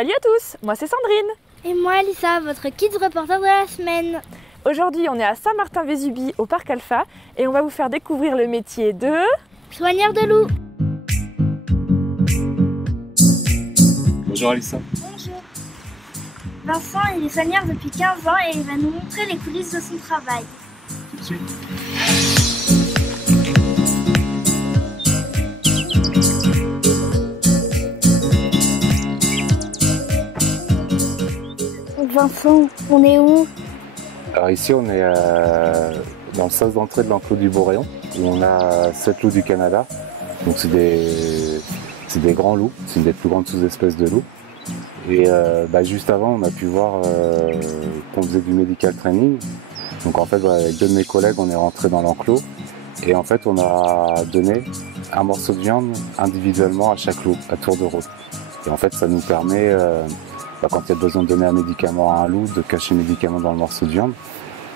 Salut à tous, moi c'est Sandrine. Et moi Alissa, votre kids reporter de la semaine. Aujourd'hui on est à Saint-Martin-Vésubie au Parc Alpha et on va vous faire découvrir le métier de... soigneur de loups. Bonjour Alissa. Bonjour. Vincent il est soigneur depuis 15 ans et il va nous montrer les coulisses de son travail. Tout de suite. Vincent, on est où? Alors ici on est dans le sas d'entrée de l'enclos du Boréon où on a 7 loups du Canada. Donc c'est des grands loups, c'est une des plus grandes sous-espèces de loups. Et juste avant on a pu voir qu'on faisait du medical training. Donc en fait avec deux de mes collègues on est rentré dans l'enclos et en fait on a donné un morceau de viande individuellement à chaque loup à tour de rôle. Et en fait ça nous permet quand il y a besoin de donner un médicament à un loup, de cacher le médicament dans le morceau de viande.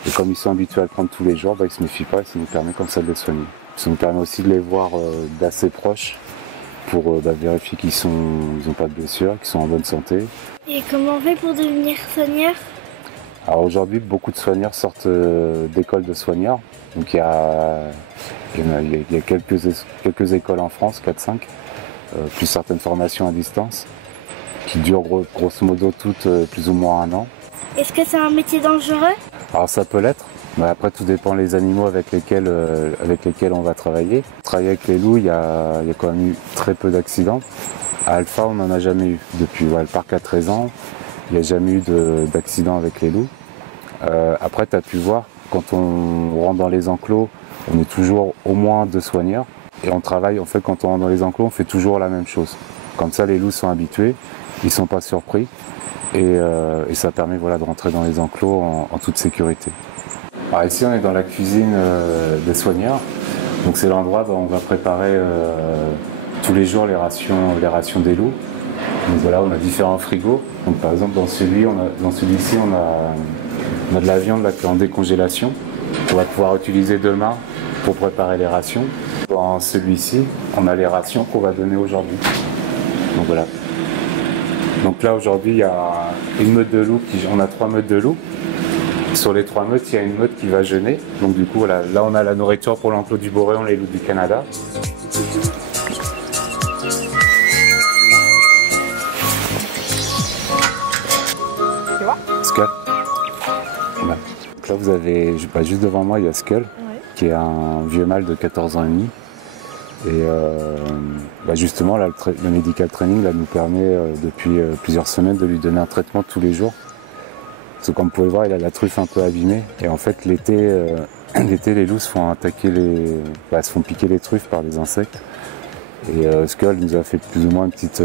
Et comme ils sont habitués à le prendre tous les jours, ils ne se méfient pas et ça nous permet comme ça de les soigner. Ça nous permet aussi de les voir d'assez proches pour vérifier qu'ils n'ont pas de blessures, qu'ils sont en bonne santé. Et comment on fait pour devenir soigneur? Alors aujourd'hui, beaucoup de soigneurs sortent d'écoles de soigneurs. Donc il y a quelques écoles en France, 4-5, plus certaines formations à distance, qui durent grosso modo toutes plus ou moins 1 an. Est-ce que c'est un métier dangereux? Alors ça peut l'être, mais après tout dépend des animaux avec lesquels on va travailler. Travailler avec les loups, il y a quand même eu très peu d'accidents. À Alpha, on n'en a jamais eu. Depuis le parc a 13 ans, il n'y a jamais eu d'accident avec les loups. Après, tu as pu voir, quand on rentre dans les enclos, on est toujours au moins 2 soigneurs. Et on travaille, en fait, quand on rentre dans les enclos, on fait toujours la même chose. Comme ça, les loups sont habitués. Ils ne sont pas surpris et ça permet de rentrer dans les enclos en toute sécurité. Alors ici on est dans la cuisine des soigneurs, donc c'est l'endroit où on va préparer tous les jours les rations des loups. Donc voilà, on a différents frigos. Donc par exemple dans celui-ci on a de la viande qui est en décongélation qu'on va pouvoir utiliser demain pour préparer les rations. Dans celui-ci on a les rations qu'on va donner aujourd'hui. Donc voilà. Donc là aujourd'hui il y a une meute de loups, on a 3 meutes de loups. Sur les 3 meutes, il y a une meute qui va jeûner. Donc du coup voilà, là on a la nourriture pour l'enclos du Boréon, les loups du Canada. Tu vois? Skull. Voilà. Donc là vous avez, juste devant moi il y a Skull, qui est un vieux mâle de 14 ans et demi. Et justement, là, le medical training nous permet depuis plusieurs semaines de lui donner un traitement tous les jours. Parce que comme vous pouvez le voir, il a la truffe un peu abîmée. Et en fait, l'été, les loups se font piquer les truffes par des insectes. Et Skull nous a fait plus ou moins une petite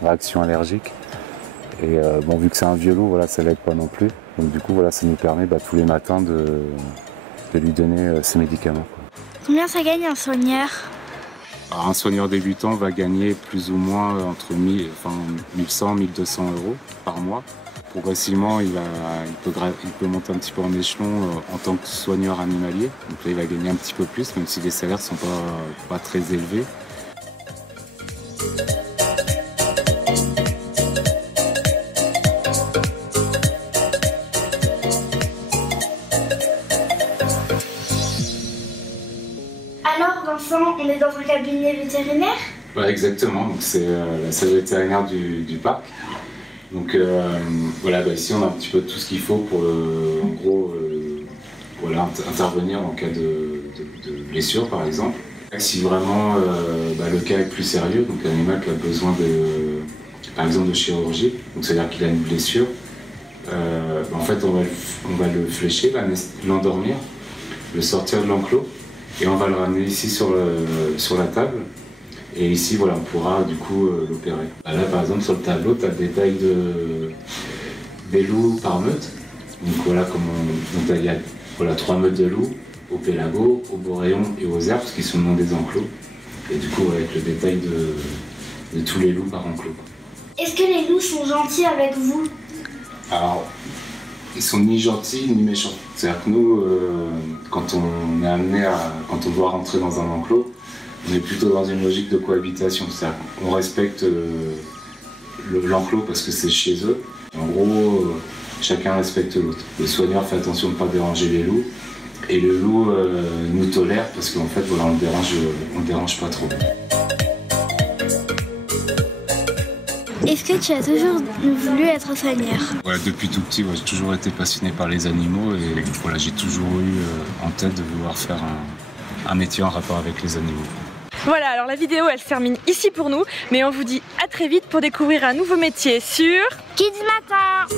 réaction allergique. Et vu que c'est un vieux loup, ça l'aide pas non plus. Donc du coup, ça nous permet tous les matins de lui donner ses médicaments. Combien ça gagne un soigneur? Alors, un soigneur débutant va gagner plus ou moins entre 1100 et 1200 € par mois. Progressivement, il peut monter un petit peu en échelon en tant que soigneur animalier. Donc là, il va gagner un petit peu plus, même si les salaires ne sont pas très élevés. Alors Vincent, on est dans un cabinet vétérinaire? Ouais, exactement, donc c'est la salle vétérinaire du parc. Donc ici on a un petit peu tout ce qu'il faut pour intervenir en cas de blessure par exemple. Si vraiment le cas est plus sérieux, donc un animal qui a besoin par exemple de chirurgie, donc c'est-à-dire qu'il a une blessure, en fait on va le flécher, l'endormir, le sortir de l'enclos. Et on va le ramener ici sur la table. Et ici, on pourra du coup l'opérer. Là, par exemple, sur le tableau, tu as le détail des loups par meute. Donc voilà, il y a 3 meutes de loups, au Pélago, au Boréon et aux Herbes, qui sont le nom des enclos. Et du coup, avec le détail de tous les loups par enclos. Est-ce que les loups sont gentils avec vous? Alors, ils sont ni gentils ni méchants. C'est-à-dire que nous, quand on doit rentrer dans un enclos, on est plutôt dans une logique de cohabitation. C'est-à-dire qu'on respecte l'enclos parce que c'est chez eux. En gros, chacun respecte l'autre. Le soigneur fait attention de ne pas déranger les loups. Et le loup nous tolère parce qu'en fait, voilà, on le dérange pas trop. Est-ce que tu as toujours voulu être soigneur? Voilà, depuis tout petit, j'ai toujours été passionné par les animaux et voilà, j'ai toujours eu en tête de vouloir faire un métier en rapport avec les animaux. Voilà, alors la vidéo elle se termine ici pour nous, mais on vous dit à très vite pour découvrir un nouveau métier sur Kids Matin.